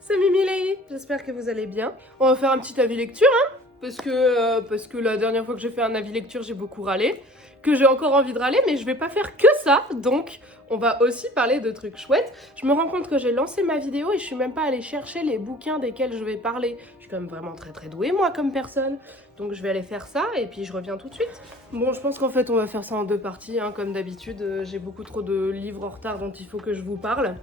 C'est Mimi Lay, j'espère que vous allez bien. On va faire un petit avis lecture, hein, parce que la dernière fois que j'ai fait un avis lecture, j'ai beaucoup râlé, que j'ai encore envie de râler, mais je vais pas faire que ça, donc on va aussi parler de trucs chouettes. Je me rends compte que j'ai lancé ma vidéo et je suis même pas allée chercher les bouquins desquels je vais parler. Je suis quand même vraiment très douée, moi, comme personne, donc je vais aller faire ça et puis je reviens tout de suite. Bon, je pense qu'en fait, on va faire ça en deux parties, hein, comme d'habitude. J'ai beaucoup trop de livres en retard dont il faut que je vous parle.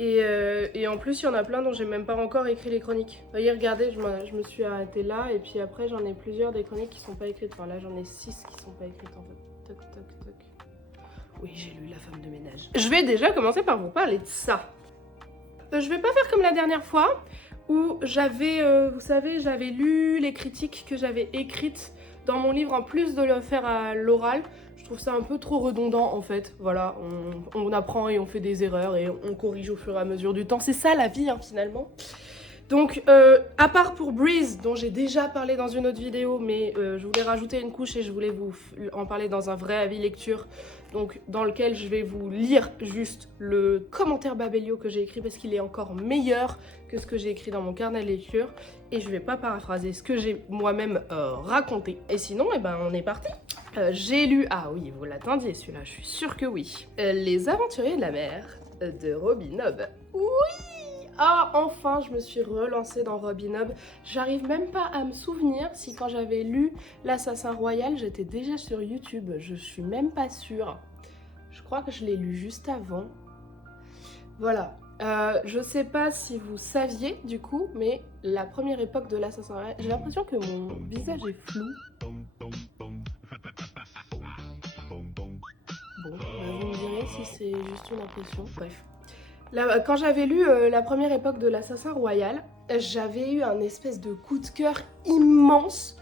Et en plus, il y en a plein dont j'ai même pas encore écrit les chroniques. Vous voyez, regardez, je me suis arrêtée là, et puis après, j'en ai plusieurs des chroniques qui sont pas écrites. Enfin, là, j'en ai 6 qui sont pas écrites, en fait. Toc, toc, toc. Oui, j'ai lu La femme de ménage. Je vais déjà commencer par vous parler de ça. Je vais pas faire comme la dernière fois, où j'avais, vous savez, j'avais lu les critiques que j'avais écrites dans mon livre, en plus de le faire à l'oral. Je trouve ça un peu trop redondant en fait. Voilà, on apprend et on fait des erreurs et on corrige au fur et à mesure du temps. C'est ça la vie, hein, finalement. Donc, à part pour Breeze, dont j'ai déjà parlé dans une autre vidéo, mais je voulais rajouter une couche et je voulais vous en parler dans un vrai avis lecture, donc dans lequel je vais vous lire juste le commentaire Babelio que j'ai écrit parce qu'il est encore meilleur que ce que j'ai écrit dans mon carnet de lecture, et je vais pas paraphraser ce que j'ai moi-même raconté. Et sinon, eh ben, on est parti. J'ai lu, ah oui, vous l'attendiez celui-là, je suis sûre que oui, Les Aventuriers de la Mer de Robin Hobb. Oui! Ah, enfin, je me suis relancée dans Robin Hobb. J'arrive même pas à me souvenir si quand j'avais lu L'Assassin Royal, j'étais déjà sur YouTube. Je suis même pas sûre. Je crois que je l'ai lu juste avant. Voilà. Je sais pas si vous saviez du coup, mais la première époque de l'Assassin Royal, j'ai l'impression que mon visage est flou. Bon, vous me direz si c'est juste une impression. Bref. Là, quand j'avais lu la première époque de l'Assassin Royal, j'avais eu un espèce de coup de cœur immense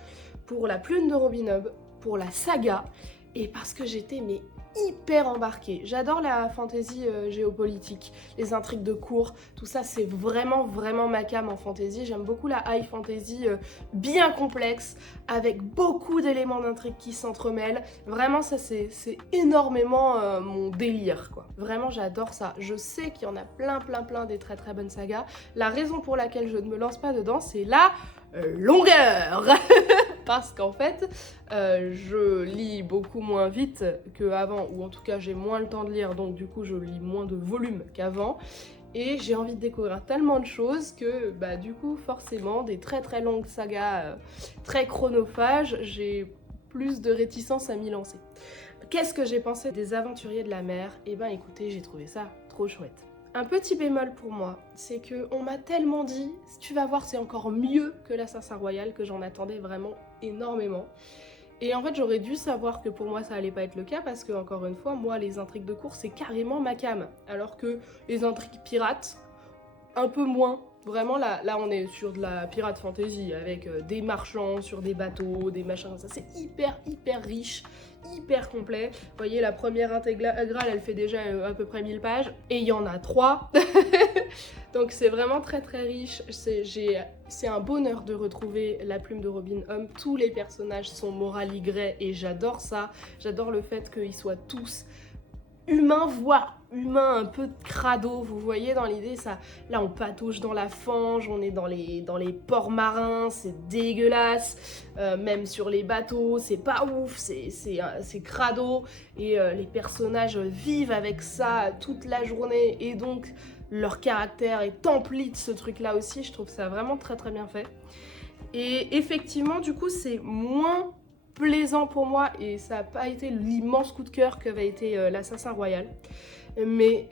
pour la plume de Robin Hobb, pour la saga, et parce que j'étais mais hyper embarquée. J'adore la fantasy géopolitique, les intrigues de cour, tout ça c'est vraiment ma came en fantasy. J'aime beaucoup la high fantasy bien complexe, avec beaucoup d'éléments d'intrigue qui s'entremêlent. Vraiment ça c'est énormément mon délire quoi. Vraiment j'adore ça. Je sais qu'il y en a plein des très bonnes sagas. La raison pour laquelle je ne me lance pas dedans, c'est la longueur. Parce qu'en fait, je lis beaucoup moins vite qu'avant, ou en tout cas j'ai moins le temps de lire, donc du coup je lis moins de volume qu'avant. Et j'ai envie de découvrir tellement de choses que bah du coup forcément des très longues sagas très chronophages, j'ai plus de réticence à m'y lancer. Qu'est-ce que j'ai pensé des Aventuriers de la Mer? Eh ben écoutez, j'ai trouvé ça trop chouette. Un petit bémol pour moi, c'est que on m'a tellement dit, tu vas voir c'est encore mieux que l'Assassin Royal, que j'en attendais vraiment énormément. Et en fait j'aurais dû savoir que pour moi ça allait pas être le cas, parce que encore une fois, moi les intrigues de course c'est carrément ma came. Alors que les intrigues pirates, un peu moins. Vraiment là on est sur de la pirate fantasy avec des marchands sur des bateaux, des machins, ça c'est hyper riche, hyper complet. Vous voyez la première intégrale elle fait déjà à peu près 1000 pages et il y en a 3. Donc c'est vraiment très riche. C'est un bonheur de retrouver la plume de Robin Hobb. Tous les personnages sont moraligrés et j'adore ça. J'adore le fait qu'ils soient tous humain, voire humain, un peu crado, vous voyez dans l'idée, ça. Là on patauge dans la fange, on est dans les ports marins, c'est dégueulasse, même sur les bateaux, c'est pas ouf, c'est crado, et les personnages vivent avec ça toute la journée, et donc leur caractère est empli de ce truc là aussi. Je trouve ça vraiment très bien fait. Et effectivement du coup c'est moins plaisant pour moi, et ça n'a pas été l'immense coup de cœur qu'avait été l'Assassin Royal. Mais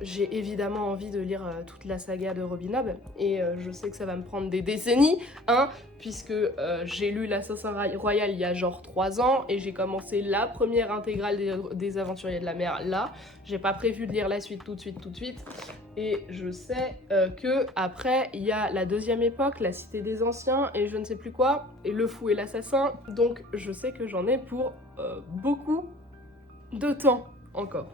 j'ai évidemment envie de lire toute la saga de Robin Hobb, et je sais que ça va me prendre des décennies, hein, puisque j'ai lu l'Assassin Royal il y a genre 3 ans, et j'ai commencé la première intégrale des Aventuriers de la Mer là. J'ai pas prévu de lire la suite tout de suite, et je sais que après il y a la deuxième époque, la Cité des Anciens, et je ne sais plus quoi, et Le Fou et l'Assassin, donc je sais que j'en ai pour beaucoup de temps encore.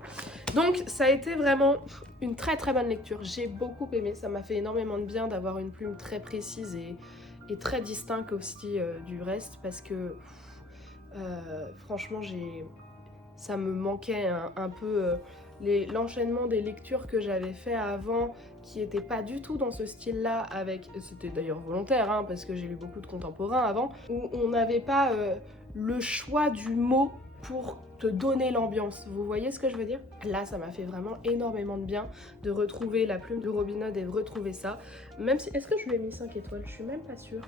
Donc ça a été vraiment une très bonne lecture, j'ai beaucoup aimé, ça m'a fait énormément de bien d'avoir une plume très précise et très distincte aussi du reste, parce que franchement ça me manquait un peu l'enchaînement des lectures que j'avais fait avant, qui était pas du tout dans ce style-là, avec, c'était d'ailleurs volontaire, hein, parce que j'ai lu beaucoup de contemporains avant, où on n'avait pas le choix du mot pour te donner l'ambiance. Vous voyez ce que je veux dire? Là, ça m'a fait vraiment énormément de bien de retrouver la plume de Robin Hood et de retrouver ça. Même si... Est-ce que je lui ai mis 5 étoiles? Je suis même pas sûre.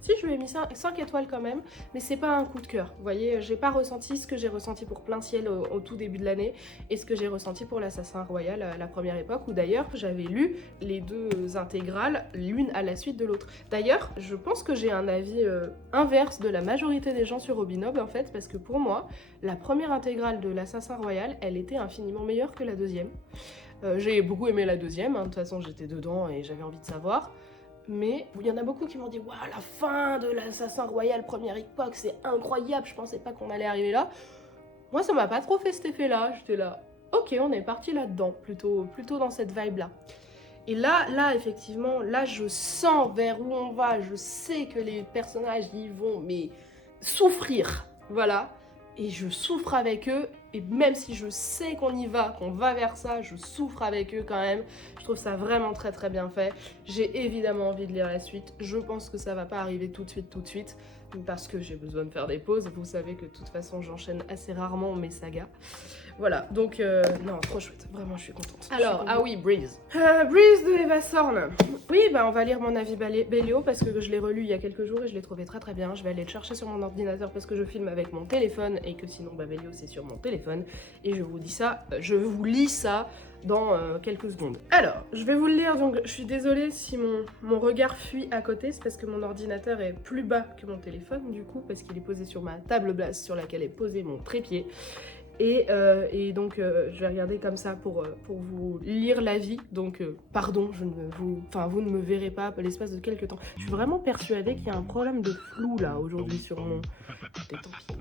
Si, je lui ai mis 5 étoiles quand même, mais c'est pas un coup de cœur. Vous voyez, j'ai pas ressenti ce que j'ai ressenti pour Plein Ciel au tout début de l'année et ce que j'ai ressenti pour l'Assassin Royal à la première époque, où d'ailleurs j'avais lu les deux intégrales l'une à la suite de l'autre. D'ailleurs, je pense que j'ai un avis inverse de la majorité des gens sur Robin Hood en fait, parce que pour moi, la première intégrale de l'Assassin Royal, elle était infiniment meilleure que la deuxième. J'ai beaucoup aimé la deuxième, hein, de toute façon j'étais dedans et j'avais envie de savoir. Mais il y en a beaucoup qui m'ont dit « Waouh, la fin de l'Assassin Royal première époque, c'est incroyable, je pensais pas qu'on allait arriver là. » Moi, ça m'a pas trop fait cet effet-là. J'étais là, ok, on est parti là-dedans, plutôt dans cette vibe-là. Et là, effectivement, là, je sens vers où on va. Je sais que les personnages y vont, mais souffrir, voilà. Et je souffre avec eux. Et même si je sais qu'on y va, qu'on va vers ça, je souffre avec eux quand même. Je trouve ça vraiment très très bien fait. J'ai évidemment envie de lire la suite. Je pense que ça va pas arriver tout de suite, parce que j'ai besoin de faire des pauses. Vous savez que de toute façon, j'enchaîne assez rarement mes sagas. Voilà, donc non, trop chouette. Vraiment, je suis contente. Alors, ah oui, Breeze. Breeze de Eva Thorne. Oui, bah on va lire mon avis Bélio parce que je l'ai relu il y a quelques jours et je l'ai trouvé très très bien. Je vais aller le chercher sur mon ordinateur parce que je filme avec mon téléphone et que sinon, bah Bélio c'est sur mon téléphone. Et je vous dis ça, je vous lis ça dans quelques secondes. Alors, je vais vous le lire, donc je suis désolée si mon regard fuit à côté, c'est parce que mon ordinateur est plus bas que mon téléphone du coup, parce qu'il est posé sur ma table basse sur laquelle est posé mon trépied. Et donc je vais regarder comme ça pour vous lire l'avis, donc pardon, vous ne me verrez pas l'espace de quelques temps. Je suis vraiment persuadée qu'il y a un problème de flou là aujourd'hui sur mon... Tant pis.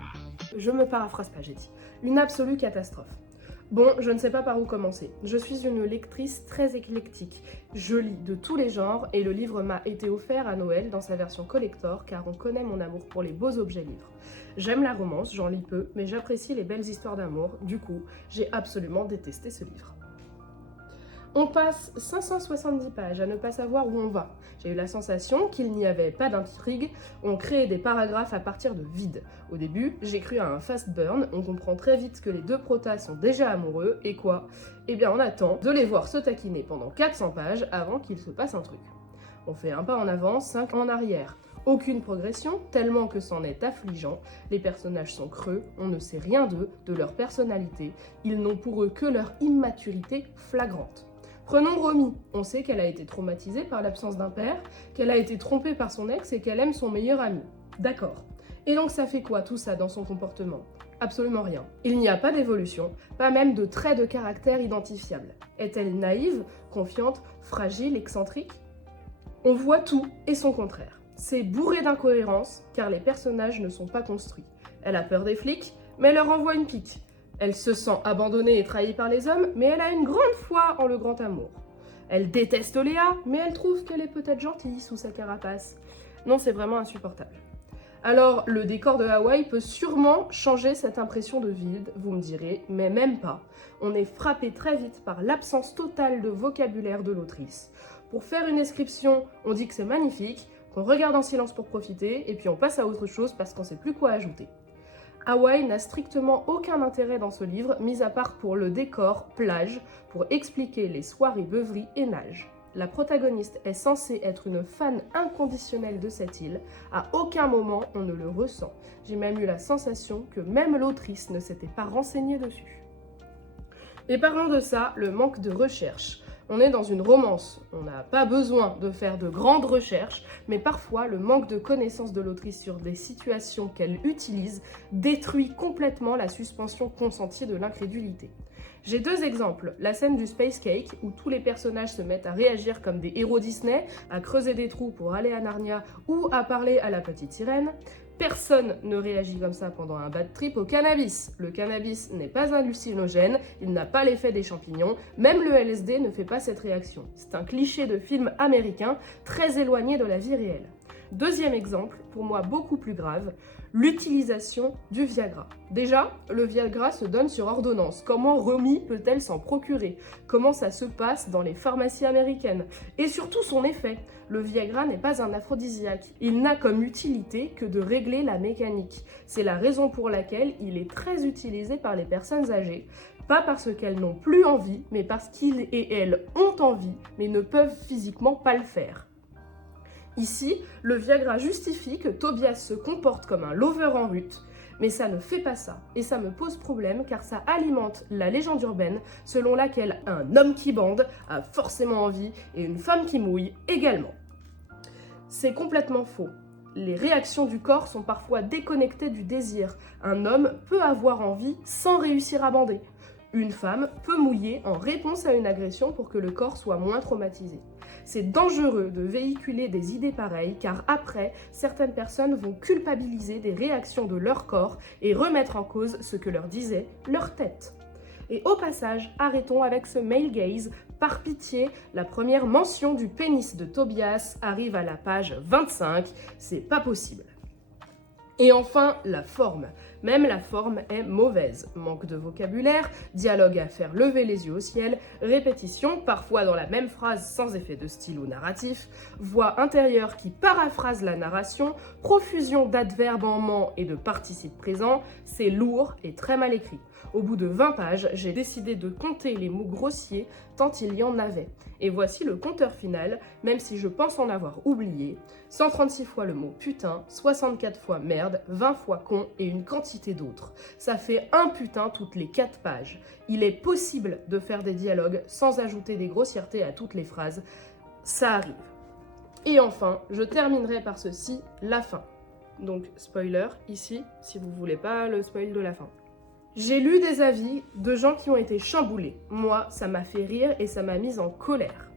Je me paraphrase pas, j'ai dit. Une absolue catastrophe. Bon, je ne sais pas par où commencer. Je suis une lectrice très éclectique. Je lis de tous les genres et le livre m'a été offert à Noël dans sa version collector car on connaît mon amour pour les beaux objets livres. J'aime la romance, j'en lis peu, mais j'apprécie les belles histoires d'amour. Du coup, j'ai absolument détesté ce livre. On passe 570 pages à ne pas savoir où on va. J'ai eu la sensation qu'il n'y avait pas d'intrigue, on crée des paragraphes à partir de vide. Au début, j'ai cru à un fast burn, on comprend très vite que les deux protas sont déjà amoureux, et quoi? Eh bien on attend de les voir se taquiner pendant 400 pages avant qu'il se passe un truc. On fait un pas en avant, 5 en arrière. Aucune progression, tellement que c'en est affligeant. Les personnages sont creux, on ne sait rien d'eux, de leur personnalité. Ils n'ont pour eux que leur immaturité flagrante. Prenons Romy, on sait qu'elle a été traumatisée par l'absence d'un père, qu'elle a été trompée par son ex et qu'elle aime son meilleur ami. D'accord. Et donc ça fait quoi tout ça dans son comportement? Absolument rien. Il n'y a pas d'évolution, pas même de traits de caractère identifiables. Est-elle naïve, confiante, fragile, excentrique? On voit tout et son contraire. C'est bourré d'incohérences car les personnages ne sont pas construits. Elle a peur des flics, mais elle leur envoie une pique. Elle se sent abandonnée et trahie par les hommes, mais elle a une grande foi en le grand amour. Elle déteste Léa, mais elle trouve qu'elle est peut-être gentille sous sa carapace. Non, c'est vraiment insupportable. Alors, le décor de Hawaï peut sûrement changer cette impression de vide, vous me direz, mais même pas. On est frappé très vite par l'absence totale de vocabulaire de l'autrice. Pour faire une description, on dit que c'est magnifique, qu'on regarde en silence pour profiter, et puis on passe à autre chose parce qu'on sait plus quoi ajouter. Hawaï n'a strictement aucun intérêt dans ce livre, mis à part pour le décor plage, pour expliquer les soirées beuveries et nage. La protagoniste est censée être une fan inconditionnelle de cette île, à aucun moment on ne le ressent. J'ai même eu la sensation que même l'autrice ne s'était pas renseignée dessus. Et parlons de ça, le manque de recherche. On est dans une romance, on n'a pas besoin de faire de grandes recherches, mais parfois le manque de connaissance de l'autrice sur des situations qu'elle utilise détruit complètement la suspension consentie de l'incrédulité. J'ai deux exemples, la scène du Space Cake où tous les personnages se mettent à réagir comme des héros Disney, à creuser des trous pour aller à Narnia ou à parler à la petite sirène. Personne ne réagit comme ça pendant un bad trip au cannabis. Le cannabis n'est pas un hallucinogène, il n'a pas l'effet des champignons, même le LSD ne fait pas cette réaction. C'est un cliché de film américain très éloigné de la vie réelle. Deuxième exemple, pour moi beaucoup plus grave, l'utilisation du Viagra. Déjà, le Viagra se donne sur ordonnance. Comment Romy peut-elle s'en procurer? Comment ça se passe dans les pharmacies américaines? Et surtout son effet. Le Viagra n'est pas un aphrodisiaque. Il n'a comme utilité que de régler la mécanique. C'est la raison pour laquelle il est très utilisé par les personnes âgées. Pas parce qu'elles n'ont plus envie, mais parce qu'ils et elles ont envie, mais ne peuvent physiquement pas le faire. Ici, le Viagra justifie que Tobias se comporte comme un lover en rut, mais ça ne fait pas ça, et ça me pose problème car ça alimente la légende urbaine selon laquelle un homme qui bande a forcément envie et une femme qui mouille également. C'est complètement faux. Les réactions du corps sont parfois déconnectées du désir. Un homme peut avoir envie sans réussir à bander. Une femme peut mouiller en réponse à une agression pour que le corps soit moins traumatisé. C'est dangereux de véhiculer des idées pareilles car après, certaines personnes vont culpabiliser des réactions de leur corps et remettre en cause ce que leur disait leur tête. Et au passage, arrêtons avec ce male gaze. Par pitié, la première mention du pénis de Tobias arrive à la page 25. C'est pas possible. Et enfin, la forme. Même la forme est mauvaise. Manque de vocabulaire, dialogue à faire lever les yeux au ciel, répétition, parfois dans la même phrase sans effet de style ou narratif, voix intérieure qui paraphrase la narration, profusion d'adverbes en ment et de participes présents, c'est lourd et très mal écrit. Au bout de 20 pages, j'ai décidé de compter les mots grossiers tant il y en avait. Et voici le compteur final, même si je pense en avoir oublié. 136 fois le mot putain, 64 fois merde, 20 fois con et une quantité d'autres. Ça fait un putain toutes les 4 pages. Il est possible de faire des dialogues sans ajouter des grossièretés à toutes les phrases. Ça arrive. Et enfin, je terminerai par ceci, la fin. Donc, spoiler, ici, si vous voulez pas le spoil de la fin. J'ai lu des avis de gens qui ont été chamboulés. Moi, ça m'a fait rire et ça m'a mise en colère.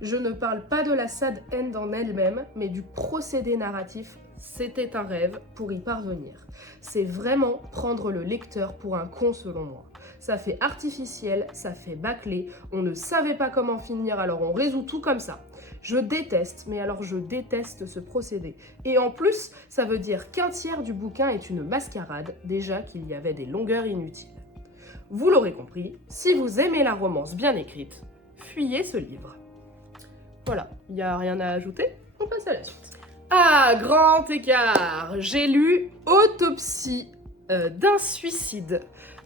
Je ne parle pas de la sad end en elle-même, mais du procédé narratif. C'était un rêve pour y parvenir. C'est vraiment prendre le lecteur pour un con selon moi. Ça fait artificiel, ça fait bâclé, on ne savait pas comment finir alors on résout tout comme ça. Je déteste, mais alors je déteste ce procédé. Et en plus, ça veut dire qu'un tiers du bouquin est une mascarade, déjà qu'il y avait des longueurs inutiles. Vous l'aurez compris, si vous aimez la romance bien écrite, fuyez ce livre. Voilà, il n'y a rien à ajouter, on passe à la suite. Ah, grand écart, j'ai lu Autopsie d'un suicide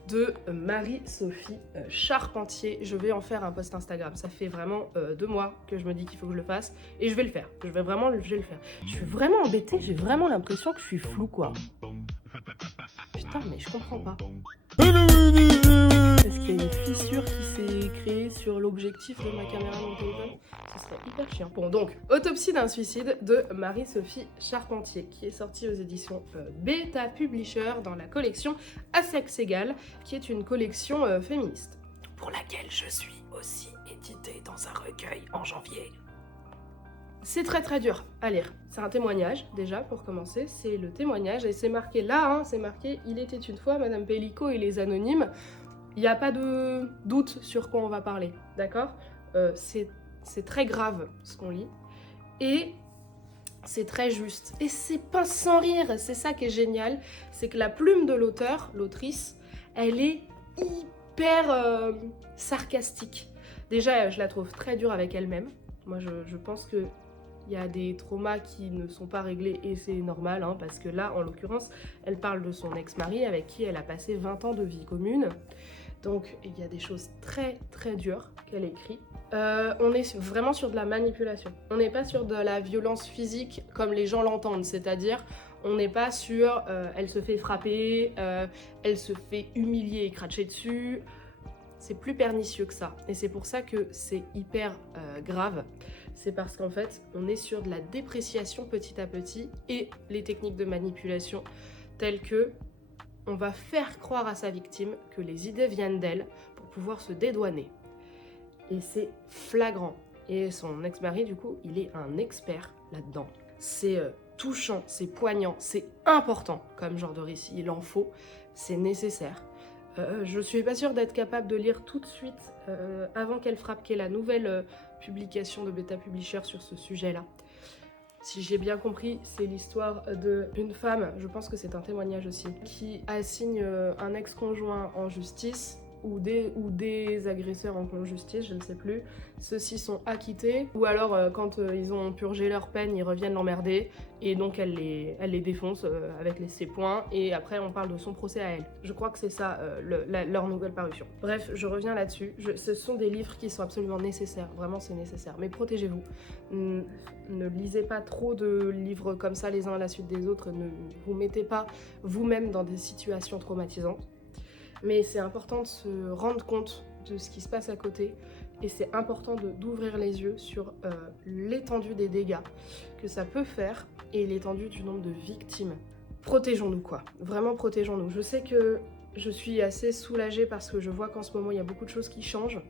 de Marie-Sophie Charpentier. Je vais en faire un post Instagram. Ça fait vraiment 2 mois que je me dis qu'il faut que je le fasse. Et je vais le faire. Je vais le faire. Je suis vraiment embêtée. J'ai vraiment l'impression que je suis floue, quoi. Putain, mais je comprends pas. Est-ce qu'il y a une fissure qui s'est créée sur l'objectif de ma caméra de mon téléphone? Ce serait hyper chiant. Bon, donc, Autopsie d'un suicide de Marie-Sophie Charpentier, qui est sortie aux éditions Beta Publisher dans la collection À sexe égal, qui est une collection féministe, pour laquelle je suis aussi éditée dans un recueil en janvier. C'est très très dur à lire. C'est un témoignage, déjà, pour commencer. C'est le témoignage, et c'est marqué là, hein, c'est marqué « Il était une fois Madame Pellicot et les anonymes ». Il n'y a pas de doute sur quoi on va parler, d'accord? C'est très grave ce qu'on lit. Et c'est très juste. Et c'est pas sans rire, c'est ça qui est génial. C'est que la plume de l'auteur, l'autrice, elle est hyper sarcastique. Déjà, je la trouve très dure avec elle-même. Moi, je pense que il y a des traumas qui ne sont pas réglés et c'est normal, hein, parce que là, en l'occurrence, elle parle de son ex-mari avec qui elle a passé 20 ans de vie commune. Donc, il y a des choses très très dures qu'elle écrit. On est vraiment sur de la manipulation. On n'est pas sur de la violence physique comme les gens l'entendent, c'est-à-dire on n'est pas sur elle se fait frapper, elle se fait humilier et cracher dessus. C'est plus pernicieux que ça. Et c'est pour ça que c'est hyper grave. C'est parce qu'en fait, on est sur de la dépréciation petit à petit et les techniques de manipulation telles que on va faire croire à sa victime que les idées viennent d'elle pour pouvoir se dédouaner. Et c'est flagrant. Et son ex-mari, du coup, il est un expert là-dedans. C'est touchant, c'est poignant, c'est important comme genre de récit. Il en faut, c'est nécessaire. Je suis pas sûre d'être capable de lire tout de suite avant qu'elle frappe, qui est la nouvelle publication de Beta Publisher sur ce sujet-là. Si j'ai bien compris, c'est l'histoire d'une femme, je pense que c'est un témoignage aussi, qui assigne un ex-conjoint en justice ou des agresseurs en justice, je ne sais plus. Ceux-ci sont acquittés, ou alors quand ils ont purgé leur peine, ils reviennent l'emmerder, et donc elle les défonce avec ses poings, et après on parle de son procès à elle. Je crois que c'est ça leur nouvelle parution. Bref, je reviens là-dessus. Ce sont des livres qui sont absolument nécessaires, vraiment c'est nécessaire. Mais protégez-vous. Ne lisez pas trop de livres comme ça les uns à la suite des autres, ne vous mettez pas vous-même dans des situations traumatisantes. Mais c'est important de se rendre compte de ce qui se passe à côté et c'est important d'ouvrir les yeux sur l'étendue des dégâts que ça peut faire et l'étendue du nombre de victimes. Protégeons-nous quoi, vraiment protégeons-nous. Je sais que je suis assez soulagée parce que je vois qu'en ce moment il y a beaucoup de choses qui changent.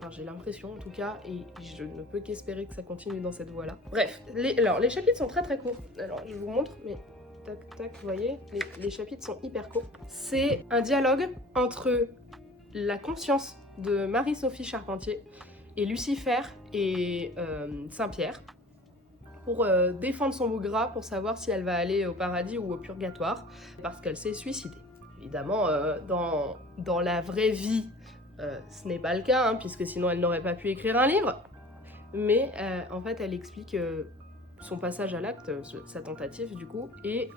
Enfin, j'ai l'impression en tout cas et je ne peux qu'espérer que ça continue dans cette voie-là. Bref, les chapitres sont très très courts. Alors je vous montre, mais tac tac, vous voyez, les chapitres sont hyper courts. C'est un dialogue entre la conscience de Marie-Sophie Charpentier et Lucifer et Saint-Pierre pour défendre son bout gras pour savoir si elle va aller au paradis ou au purgatoire parce qu'elle s'est suicidée. Évidemment, dans la vraie vie, ce n'est pas le cas, hein, puisque sinon elle n'aurait pas pu écrire un livre. Mais en fait, elle explique son passage à l'acte, sa tentative du coup, et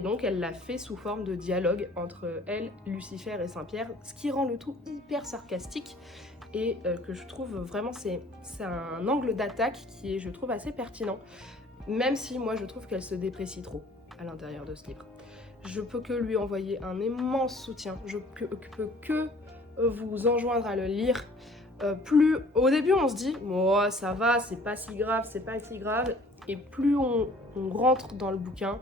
donc elle l'a fait sous forme de dialogue entre elle, Lucifer et Saint-Pierre, ce qui rend le tout hyper sarcastique et que je trouve vraiment, c'est un angle d'attaque qui est, je trouve, assez pertinent, même si moi je trouve qu'elle se déprécie trop à l'intérieur de ce livre. Je peux que lui envoyer un immense soutien, je peux que vous enjoindre à le lire. Au début on se dit oh, ça va, c'est pas si grave, et plus on rentre dans le bouquin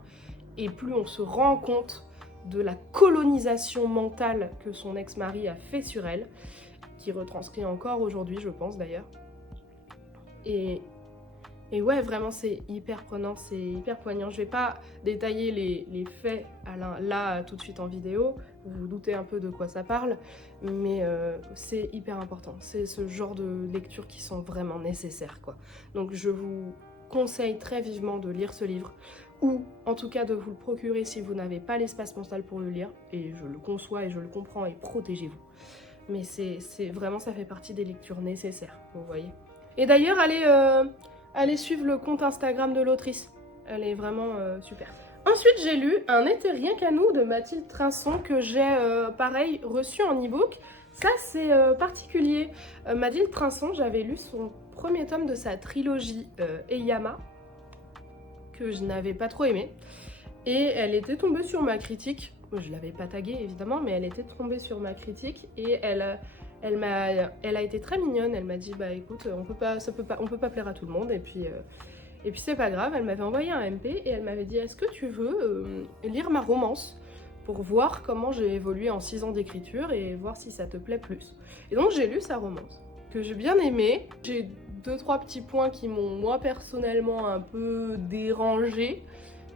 et plus on se rend compte de la colonisation mentale que son ex-mari a fait sur elle, qui retranscrit encore aujourd'hui je pense d'ailleurs, et ouais, vraiment c'est hyper prenant, c'est hyper poignant. Je vais pas détailler les faits là tout de suite en vidéo, vous vous doutez un peu de quoi ça parle, mais c'est hyper important. C'est ce genre de lectures qui sont vraiment nécessaires, quoi. Donc je vous conseille très vivement de lire ce livre, ou en tout cas de vous le procurer si vous n'avez pas l'espace mental pour le lire, et je le conçois et je le comprends, et protégez-vous. Mais c'est vraiment, ça fait partie des lectures nécessaires, vous voyez. Et d'ailleurs, allez suivre le compte Instagram de l'autrice, elle est vraiment super. Ensuite, j'ai lu Un été rien qu'à nous de Mathilde Trinçon que j'ai, pareil, reçu en e-book. Ça, c'est particulier. Mathilde Trinçon, j'avais lu son premier tome de sa trilogie Eyama, que je n'avais pas trop aimé. Et elle était tombée sur ma critique. Je l'avais pas taguée, évidemment, mais elle était tombée sur ma critique et elle a été très mignonne. Elle m'a dit bah écoute, on peut pas plaire à tout le monde, et puis c'est pas grave. Elle m'avait envoyé un MP et elle m'avait dit est-ce que tu veux lire ma romance pour voir comment j'ai évolué en 6 ans d'écriture et voir si ça te plaît plus. Et donc j'ai lu sa romance que j'ai bien aimée. J'ai 2-3 petits points qui m'ont moi personnellement un peu dérangée.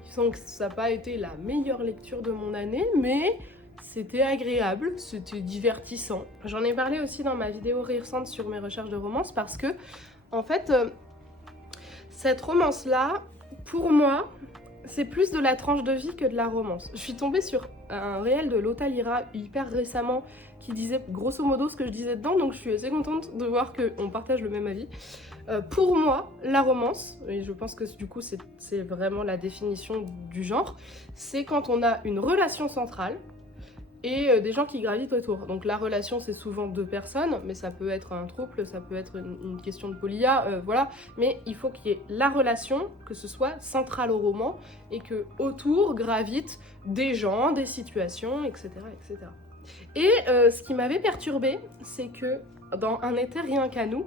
Je sens que ça n'a pas été la meilleure lecture de mon année, mais c'était agréable, c'était divertissant. J'en ai parlé aussi dans ma vidéo récente sur mes recherches de romance parce que, en fait, cette romance-là, pour moi, c'est plus de la tranche de vie que de la romance. Je suis tombée sur un réel de Lotta Lira hyper récemment qui disait grosso modo ce que je disais dedans, donc je suis assez contente de voir qu'on partage le même avis. Pour moi, la romance, et je pense que du coup c'est vraiment la définition du genre, c'est quand on a une relation centrale et des gens qui gravitent autour. Donc la relation c'est souvent 2 personnes, mais ça peut être un couple, ça peut être une question de polya, voilà. Mais il faut qu'il y ait la relation, que ce soit centrale au roman, et que autour gravitent des gens, des situations, etc. etc. Et ce qui m'avait perturbée, c'est que dans Un été rien qu'à nous,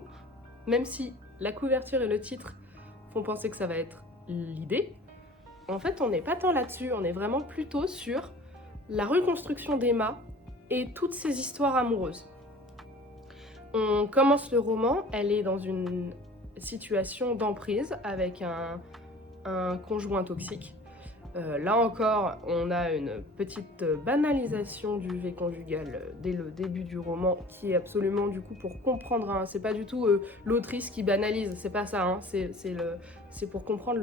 même si la couverture et le titre font penser que ça va être l'idée, en fait on n'est pas tant là-dessus, on est vraiment plutôt sur la reconstruction d'Emma et toutes ses histoires amoureuses. On commence le roman, elle est dans une situation d'emprise avec un conjoint toxique. Là encore, on a une petite banalisation du V conjugal dès le début du roman, qui est absolument du coup pour comprendre, hein, c'est pas du tout l'autrice qui banalise, c'est pas ça, hein, c'est pour comprendre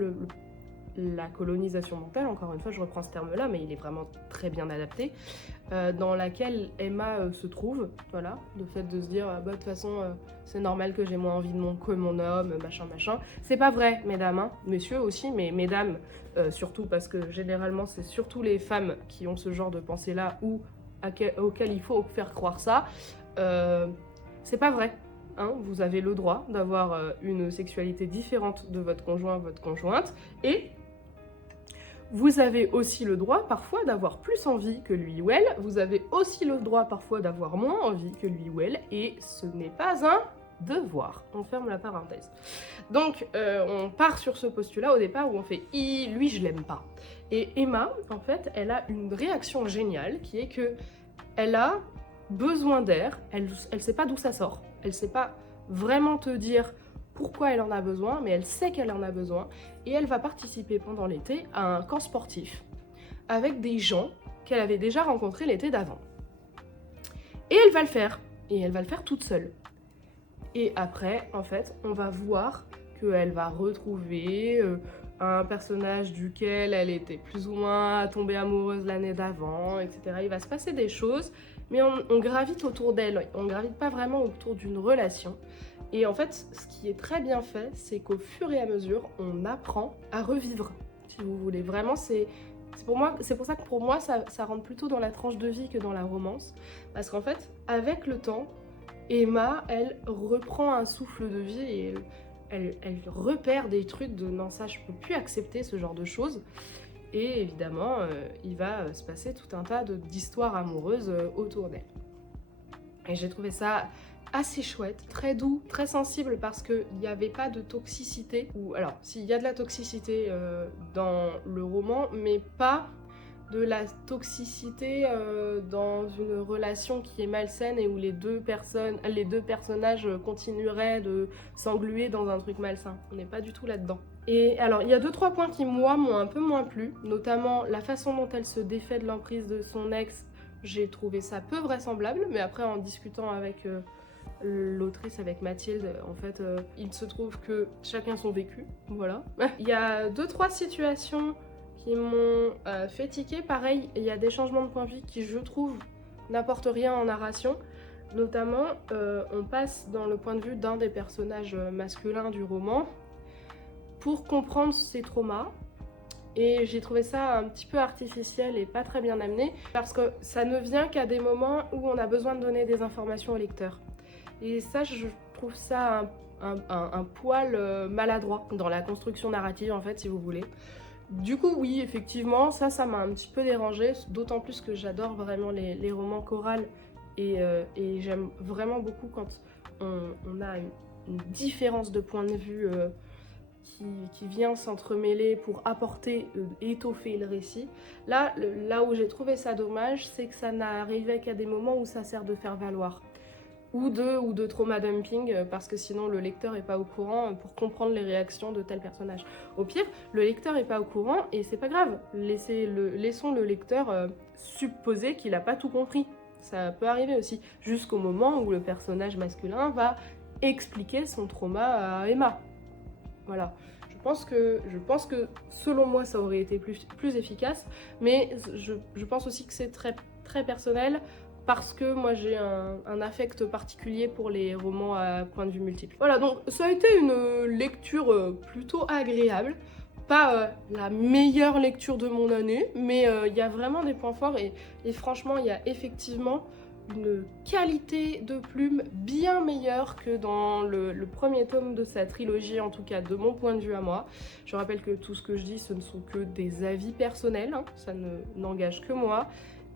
la colonisation mentale, encore une fois je reprends ce terme-là, mais il est vraiment très bien adapté, dans laquelle Emma se trouve, voilà, le fait de se dire, bah, de toute façon, c'est normal que j'ai moins envie de que mon homme, machin, machin. C'est pas vrai, mesdames, hein, messieurs aussi, mais mesdames, surtout parce que généralement, c'est surtout les femmes qui ont ce genre de pensée-là, ou auquel il faut faire croire ça. C'est pas vrai. Hein, vous avez le droit d'avoir une sexualité différente de votre conjoint, votre conjointe, et vous avez aussi le droit parfois d'avoir plus envie que lui ou elle, vous avez aussi le droit parfois d'avoir moins envie que lui ou elle, et ce n'est pas un devoir. On ferme la parenthèse. Donc on part sur ce postulat au départ où on fait « lui je l'aime pas ». Et Emma, en fait, elle a une réaction géniale qui est que elle a besoin d'air, elle sait pas d'où ça sort, elle sait pas vraiment te dire pourquoi elle en a besoin, mais elle sait qu'elle en a besoin, et elle va participer pendant l'été à un camp sportif avec des gens qu'elle avait déjà rencontrés l'été d'avant. Et elle va le faire, et elle va le faire toute seule. Et après, en fait, on va voir qu'elle va retrouver un personnage duquel elle était plus ou moins tombée amoureuse l'année d'avant, etc. Il va se passer des choses, mais on gravite autour d'elle, on gravite pas vraiment autour d'une relation. Et en fait, ce qui est très bien fait, c'est qu'au fur et à mesure, on apprend à revivre, si vous voulez. Vraiment, c'est pour ça que pour moi, ça rentre plutôt dans la tranche de vie que dans la romance. Parce qu'en fait, avec le temps, Emma, elle reprend un souffle de vie et elle repère des trucs de « non, ça, je peux plus accepter ce genre de choses ». Et évidemment, il va se passer tout un tas d'histoires amoureuses autour d'elle. Et j'ai trouvé ça assez chouette, très doux, très sensible parce qu'il n'y avait pas de toxicité. Alors, s'il y a de la toxicité dans le roman, mais pas de la toxicité dans une relation qui est malsaine et où les deux personnages continueraient de s'engluer dans un truc malsain. On n'est pas du tout là-dedans. Et alors, il y a 2-3 points qui, moi, m'ont un peu moins plu, notamment la façon dont elle se défait de l'emprise de son ex. J'ai trouvé ça peu vraisemblable, mais après, en discutant avec l'autrice, avec Mathilde, en fait, il se trouve que chacun son vécu, voilà. Il y a 2-3 situations qui m'ont fait tiquer. Pareil, il y a des changements de point de vue qui, je trouve, n'apportent rien en narration. Notamment, on passe dans le point de vue d'un des personnages masculins du roman pour comprendre ses traumas. Et j'ai trouvé ça un petit peu artificiel et pas très bien amené, parce que ça ne vient qu'à des moments où on a besoin de donner des informations au lecteur. Et ça, je trouve ça un poil maladroit dans la construction narrative, en fait, si vous voulez. Du coup, oui, effectivement, ça m'a un petit peu dérangée, d'autant plus que j'adore vraiment les romans chorales et j'aime vraiment beaucoup quand on a une différence de point de vue qui vient s'entremêler pour apporter, étoffer le récit. Là où j'ai trouvé ça dommage, c'est que ça n'arrivait qu'à des moments où ça sert de faire valoir. Ou de trauma dumping, parce que sinon le lecteur n'est pas au courant pour comprendre les réactions de tel personnage. Au pire, le lecteur n'est pas au courant et c'est pas grave. Laissons le lecteur supposer qu'il n'a pas tout compris. Ça peut arriver aussi, jusqu'au moment où le personnage masculin va expliquer son trauma à Emma. Voilà. Je pense que selon moi ça aurait été plus efficace, mais je pense aussi que c'est très, très personnel. Parce que moi j'ai un affect particulier pour les romans à point de vue multiple. Voilà, donc ça a été une lecture plutôt agréable. Pas la meilleure lecture de mon année, mais il y a vraiment des points forts et franchement il y a effectivement une qualité de plume bien meilleure que dans le premier tome de sa trilogie, en tout cas de mon point de vue à moi. Je rappelle que tout ce que je dis, ce ne sont que des avis personnels, hein, ça n'engage que moi.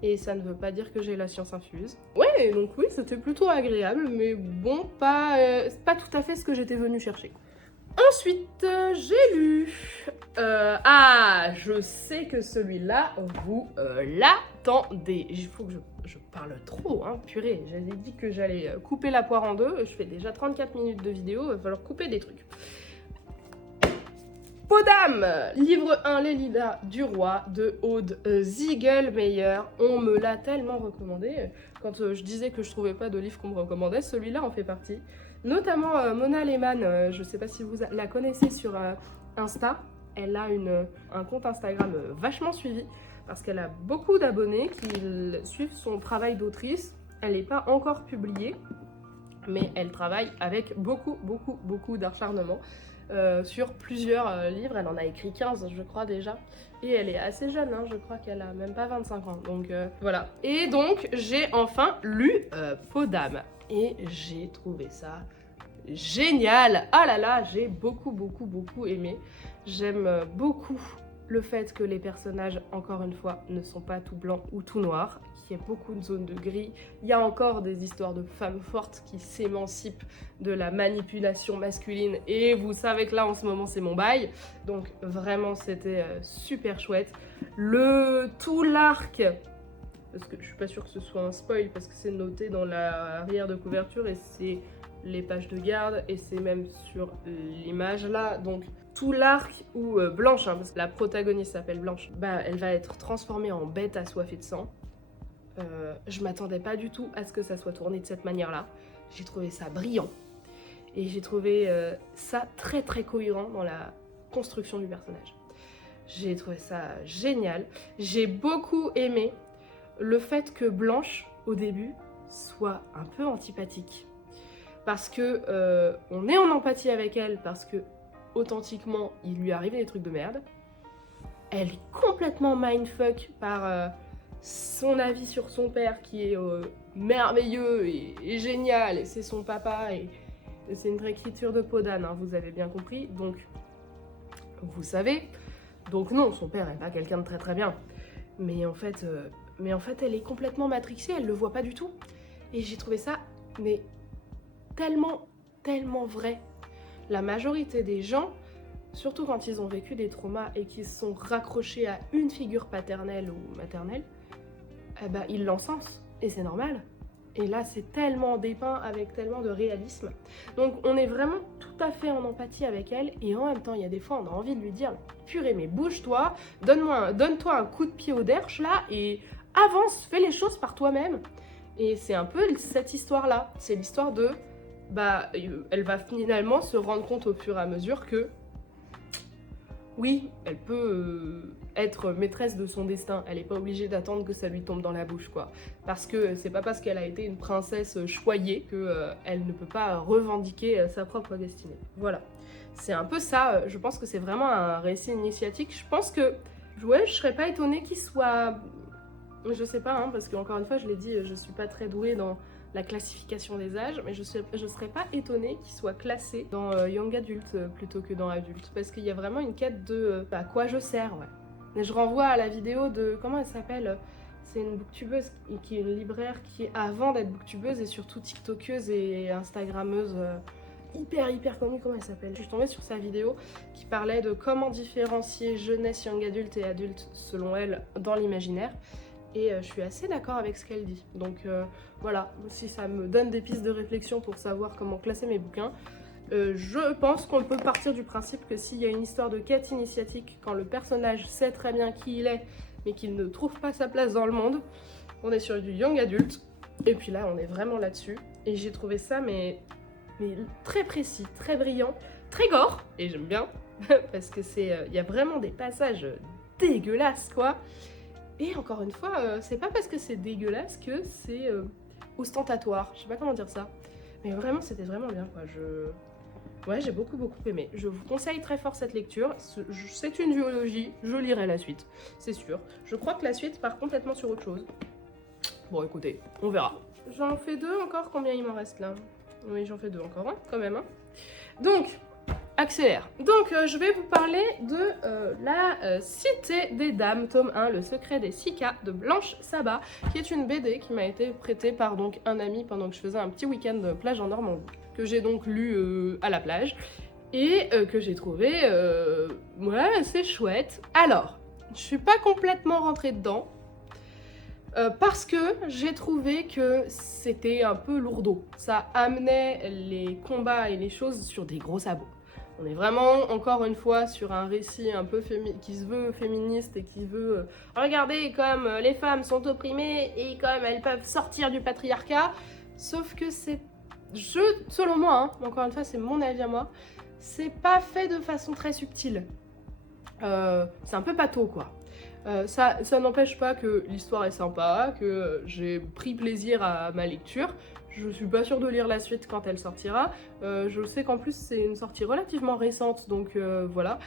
Et ça ne veut pas dire que j'ai la science infuse. Ouais, donc oui, c'était plutôt agréable, mais bon, pas tout à fait ce que j'étais venue chercher. Ensuite, j'ai lu... je sais que celui-là, vous l'attendez. Il faut que je parle trop, hein, purée. J'avais dit que j'allais couper la poire en deux. Je fais déjà 34 minutes de vidéo, il va falloir couper des trucs. Podam, livre 1, Les Lilas du Roi de Aude Ziegelmeyer. On me l'a tellement recommandé. Quand je disais que je trouvais pas de livre qu'on me recommandait, celui-là en fait partie. Notamment Mona Lehmann, je sais pas si vous la connaissez sur Insta. Elle a un compte Instagram vachement suivi parce qu'elle a beaucoup d'abonnés qui suivent son travail d'autrice. Elle n'est pas encore publiée, mais elle travaille avec beaucoup d'acharnement. Sur plusieurs livres, elle en a écrit 15 je crois déjà, et elle est assez jeune, hein, je crois qu'elle a même pas 25 ans, donc voilà. Et donc j'ai enfin lu Podam, et j'ai trouvé ça génial. Ah là là, j'ai beaucoup aimé. J'aime beaucoup le fait que les personnages, encore une fois, ne sont pas tout blancs ou tout noirs, qu'il y a beaucoup de zones de gris. Il y a encore des histoires de femmes fortes qui s'émancipent de la manipulation masculine, et vous savez que là, en ce moment, c'est mon bail. Donc vraiment, c'était super chouette. Tout l'arc, parce que je suis pas sûre que ce soit un spoil, parce que c'est noté dans l'arrière de couverture, et c'est les pages de garde, et c'est même sur l'image là, donc tout l'arc où Blanche, hein, parce que la protagoniste s'appelle Blanche, bah elle va être transformée en bête assoiffée de sang. Je m'attendais pas du tout à ce que ça soit tourné de cette manière là. J'ai trouvé ça brillant, et j'ai trouvé ça très cohérent dans la construction du personnage. J'ai trouvé ça génial. J'ai beaucoup aimé le fait que Blanche au début soit un peu antipathique, parce que on est en empathie avec elle, parce que authentiquement il lui arrivait des trucs de merde. Elle est complètement mindfuck par son avis sur son père qui est merveilleux et génial, et c'est son papa, et c'est une réécriture de Podam, hein, vous avez bien compris, donc vous savez. Donc non, son père n'est pas quelqu'un de très bien, mais en fait elle est complètement matrixée, elle le voit pas du tout, et j'ai trouvé ça mais tellement vrai. La majorité des gens, surtout quand ils ont vécu des traumas et qu'ils se sont raccrochés à une figure paternelle ou maternelle, eh ben, ils l'encensent, et c'est normal. Et là, c'est tellement dépeint avec tellement de réalisme. Donc on est vraiment tout à fait en empathie avec elle, et en même temps, il y a des fois, on a envie de lui dire « Purée, mais bouge-toi, donne-toi un coup de pied au derche, là, et avance, fais les choses par toi-même. » Et c'est un peu cette histoire-là. C'est l'histoire de... bah, elle va finalement se rendre compte au fur et à mesure que oui, elle peut être maîtresse de son destin. Elle n'est pas obligée d'attendre que ça lui tombe dans la bouche, quoi. Parce que c'est pas parce qu'elle a été une princesse choyée qu'elle ne peut pas revendiquer sa propre destinée. Voilà. C'est un peu ça. Je pense que c'est vraiment un récit initiatique. Je pense que, ouais, je serais pas étonnée qu'il soit... Je sais pas, hein, parce qu'encore une fois, je l'ai dit, je suis pas très douée dans la classification des âges, mais je serais pas étonnée qu'il soit classé dans Young Adult plutôt que dans Adulte, parce qu'il y a vraiment une quête de à quoi je sers, ouais. Mais je renvoie à la vidéo de... comment elle s'appelle ? C'est une booktubeuse qui est une libraire qui, avant d'être booktubeuse, est surtout tiktokeuse et instagrammeuse hyper connue. Comment elle s'appelle ? Je suis tombée sur sa vidéo qui parlait de comment différencier jeunesse, young adulte et adulte selon elle dans l'imaginaire. Et je suis assez d'accord avec ce qu'elle dit. Donc voilà, si ça me donne des pistes de réflexion pour savoir comment classer mes bouquins, je pense qu'on peut partir du principe que s'il y a une histoire de quête initiatique, quand le personnage sait très bien qui il est, mais qu'il ne trouve pas sa place dans le monde, on est sur du young adulte. Et puis là, on est vraiment là-dessus. Et j'ai trouvé ça mais très précis, très brillant, très gore. Et j'aime bien, parce que il y a vraiment des passages dégueulasses, quoi. Et encore une fois, c'est pas parce que c'est dégueulasse que c'est ostentatoire. Je sais pas comment dire ça. Mais vraiment, c'était vraiment bien, quoi. Ouais, j'ai beaucoup aimé. Je vous conseille très fort cette lecture. C'est une duologie, je lirai la suite, c'est sûr. Je crois que la suite part complètement sur autre chose. Bon, écoutez, on verra. J'en fais 2 encore, combien il m'en reste là? Oui, j'en fais 2 encore, hein, quand même. Hein. Donc... accélère. Donc je vais vous parler de la Cité des Dames, tome 1, Le secret des 6 cas de Blanche Sabat, qui est une BD qui m'a été prêtée par donc un ami pendant que je faisais un petit week-end de plage en Normandie, que j'ai donc lu à la plage, et que j'ai trouvé ouais, assez chouette. Alors, je suis pas complètement rentrée dedans, parce que j'ai trouvé que c'était un peu lourdeau. Ça amenait les combats et les choses sur des gros sabots. On est vraiment, encore une fois, sur un récit un peu qui se veut féministe et qui veut regardez comme les femmes sont opprimées et comme elles peuvent sortir du patriarcat. Sauf que c'est, selon moi, hein, encore une fois, c'est mon avis à moi, c'est pas fait de façon très subtile. C'est un peu pâteau, quoi. Ça n'empêche pas que l'histoire est sympa, que j'ai pris plaisir à ma lecture. Je suis pas sûre de lire la suite quand elle sortira. Je sais qu'en plus c'est une sortie relativement récente, donc voilà.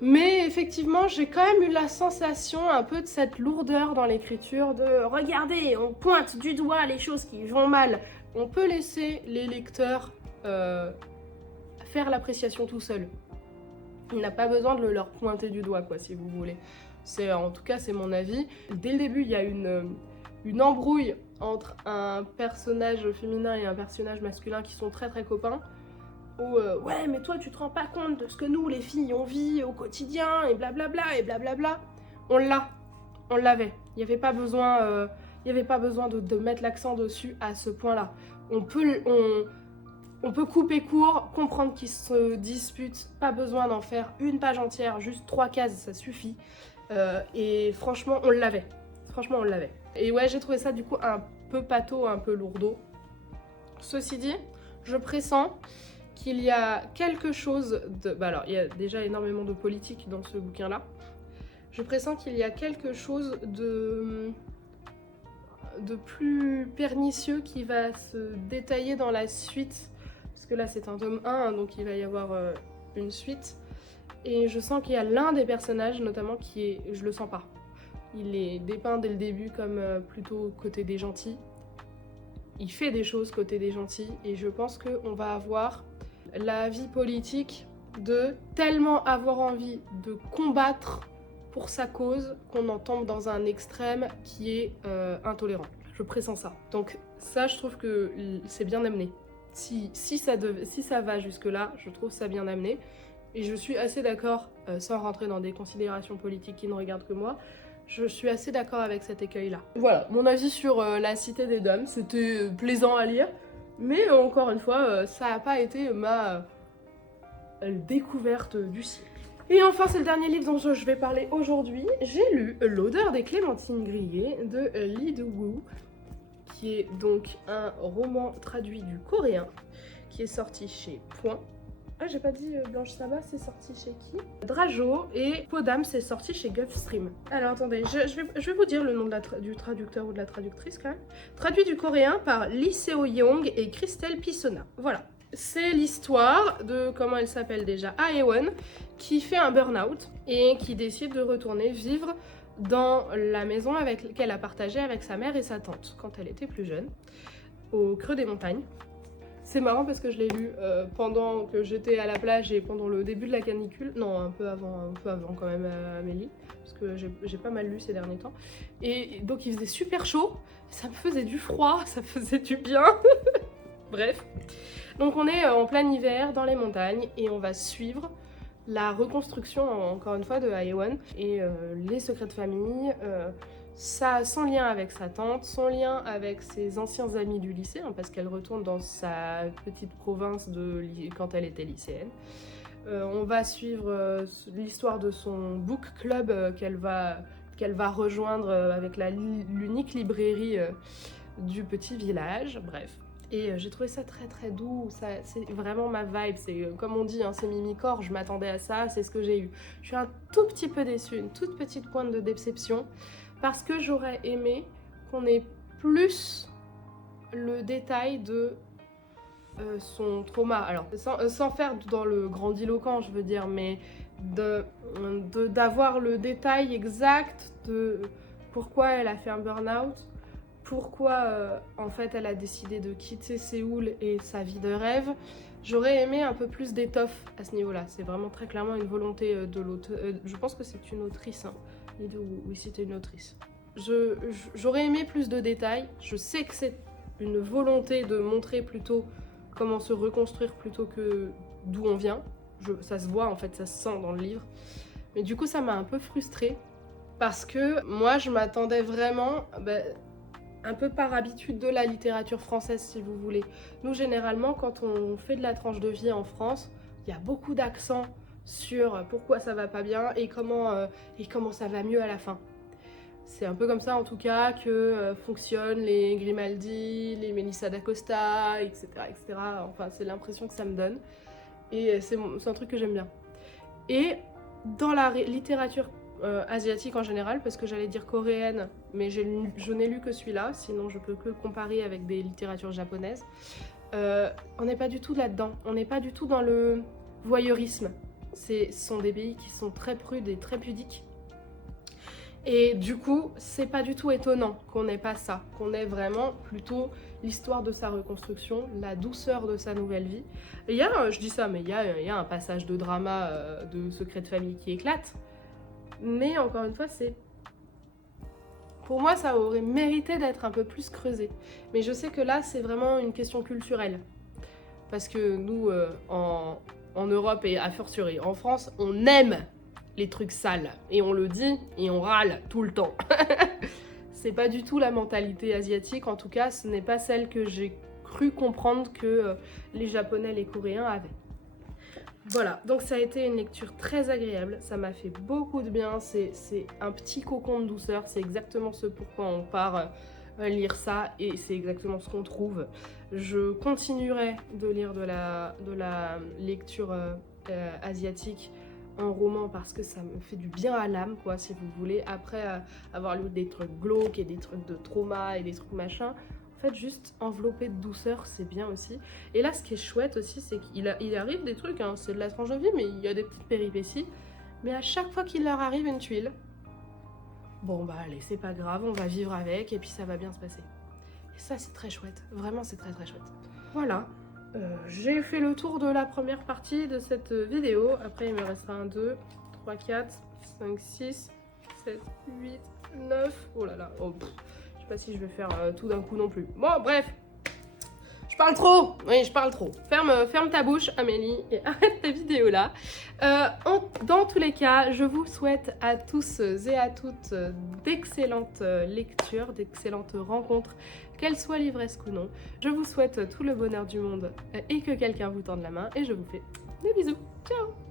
Mais effectivement, j'ai quand même eu la sensation un peu de cette lourdeur dans l'écriture de regardez, on pointe du doigt les choses qui vont mal. On peut laisser les lecteurs faire l'appréciation tout seuls. Il n'a pas besoin de leur pointer du doigt, quoi, si vous voulez. En tout cas, c'est mon avis. Dès le début, il y a une embrouille entre un personnage féminin et un personnage masculin qui sont très très copains. Où ouais, mais toi, tu te rends pas compte de ce que nous, les filles, on vit au quotidien, et blablabla, et blablabla. On l'avait. Il n'y avait pas besoin, de mettre l'accent dessus à ce point-là. On peut couper court, comprendre qu'ils se disputent, pas besoin d'en faire une page entière, juste 3 cases, ça suffit. Et franchement, on l'avait. Et ouais, j'ai trouvé ça du coup un peu pâteau, un peu lourdeau. Ceci dit, je pressens qu'il y a quelque chose de... Bah alors, il y a déjà énormément de politique dans ce bouquin-là. Je pressens qu'il y a quelque chose de plus pernicieux qui va se détailler dans la suite. Parce que là, c'est un tome 1, hein, donc il va y avoir une suite. Et je sens qu'il y a l'un des personnages, notamment, qui est... Je le sens pas. Il est dépeint dès le début comme plutôt côté des gentils. Il fait des choses côté des gentils. Et je pense qu'on va avoir la vie politique de tellement avoir envie de combattre pour sa cause qu'on en tombe dans un extrême qui est intolérant. Je pressens ça. Donc ça, je trouve que c'est bien amené. Si ça va jusque-là, je trouve ça bien amené. Et je suis assez d'accord, sans rentrer dans des considérations politiques qui ne regardent que moi, je suis assez d'accord avec cet écueil-là. Voilà, mon avis sur La Cité des Dames, c'était plaisant à lire, mais encore une fois, ça n'a pas été ma découverte du siècle. Et enfin, c'est le dernier livre dont je vais parler aujourd'hui. J'ai lu L'odeur des clémentines grillées de Lee Do-woo, qui est donc un roman traduit du coréen, qui est sorti chez Point. Ah, j'ai pas dit Blanche Sabat, c'est sorti chez qui? Drajo, et Peau d'âme, c'est sorti chez Gulfstream. Alors attendez, je vais vous dire le nom du traducteur ou de la traductrice quand même. Traduit du coréen par Lee Seo-young et Christelle Pissonna. Voilà. C'est l'histoire de, comment elle s'appelle déjà, Aewon, qui fait un burn-out et qui décide de retourner vivre dans la maison qu'elle a partagée avec sa mère et sa tante quand elle était plus jeune, au creux des montagnes. C'est marrant parce que je l'ai lu pendant que j'étais à la plage et pendant le début de la canicule. Non, un peu avant quand même, Amélie, parce que j'ai pas mal lu ces derniers temps. Et donc il faisait super chaud, ça me faisait du froid, ça faisait du bien. Bref. Donc on est en plein hiver dans les montagnes et on va suivre la reconstruction, encore une fois, de Aewon et les secrets de famille. Ça, son lien avec sa tante, son lien avec ses anciens amis du lycée, hein, parce qu'elle retourne dans sa petite province quand elle était lycéenne. On va suivre l'histoire de son book club qu'elle va rejoindre avec l'unique librairie du petit village, bref. Et j'ai trouvé ça très très doux, c'est vraiment ma vibe, c'est comme on dit, hein, c'est Mimi-Corps, je m'attendais à ça, c'est ce que j'ai eu. Je suis un tout petit peu déçue, une toute petite pointe de déception, parce que j'aurais aimé qu'on ait plus le détail de son trauma. Alors, sans faire dans le grandiloquent, je veux dire, mais d'avoir le détail exact de pourquoi elle a fait un burn-out, pourquoi en fait elle a décidé de quitter Séoul et sa vie de rêve. J'aurais aimé un peu plus d'étoffe à ce niveau-là. C'est vraiment très clairement une volonté de l'auteur. Je pense que c'est une autrice, hein. Oui, c'était une autrice. J'aurais aimé plus de détails. Je sais que c'est une volonté de montrer plutôt comment se reconstruire plutôt que d'où on vient. Ça se voit en fait, ça se sent dans le livre. Mais du coup, ça m'a un peu frustrée parce que moi, je m'attendais vraiment, un peu par habitude de la littérature française, si vous voulez. Nous, généralement, quand on fait de la tranche de vie en France, il y a beaucoup d'accent sur pourquoi ça va pas bien et comment ça va mieux à la fin. C'est un peu comme ça en tout cas que fonctionnent les Grimaldi, les Melissa d'Acosta, etc., etc. Enfin, c'est l'impression que ça me donne. Et c'est un truc que j'aime bien. Et dans la littérature asiatique en général, parce que j'allais dire coréenne, mais je n'ai lu que celui-là, sinon je peux que le comparer avec des littératures japonaises. On n'est pas du tout là-dedans, on n'est pas du tout dans le voyeurisme. Ce sont des pays qui sont très prudes et très pudiques. Et du coup, c'est pas du tout étonnant qu'on n'ait pas ça, qu'on ait vraiment plutôt l'histoire de sa reconstruction, la douceur de sa nouvelle vie. Et il y a, je dis ça, mais il y a un passage de drama, de secret de famille qui éclate. Mais encore une fois, pour moi, ça aurait mérité d'être un peu plus creusé. Mais je sais que là, c'est vraiment une question culturelle. Parce que nous, en Europe et a fortiori en France, on aime les trucs sales. Et on le dit et on râle tout le temps. C'est pas du tout la mentalité asiatique, en tout cas, ce n'est pas celle que j'ai cru comprendre que les Japonais et les Coréens avaient. Voilà, donc ça a été une lecture très agréable, ça m'a fait beaucoup de bien, c'est un petit cocon de douceur, c'est exactement ce pourquoi on part lire ça et c'est exactement ce qu'on trouve. Je continuerai de lire de la lecture asiatique en roman parce que ça me fait du bien à l'âme, quoi, si vous voulez, après avoir lu des trucs glauques et des trucs de trauma et des trucs machin. En fait, juste enveloppé de douceur, c'est bien aussi. Et là, ce qui est chouette aussi, c'est qu'il arrive des trucs, hein, c'est de la tranche de vie, mais il y a des petites péripéties. Mais à chaque fois qu'il leur arrive une tuile, bon bah allez, c'est pas grave, on va vivre avec et puis ça va bien se passer. Et ça, c'est très chouette. Vraiment, c'est très très chouette. Voilà. J'ai fait le tour de la première partie de cette vidéo. Après, il me restera 1, 2, 3, 4, 5, 6, 7, 8, 9. Oh là là. Oh, je sais pas si je vais faire tout d'un coup non plus. Bon, bref. Je parle trop. Oui, je parle trop. Ferme ta bouche, Amélie, et arrête ta vidéo là. Dans tous les cas, je vous souhaite à tous et à toutes d'excellentes lectures, d'excellentes rencontres, qu'elles soient livresques ou non. Je vous souhaite tout le bonheur du monde et que quelqu'un vous tende la main et je vous fais des bisous. Ciao!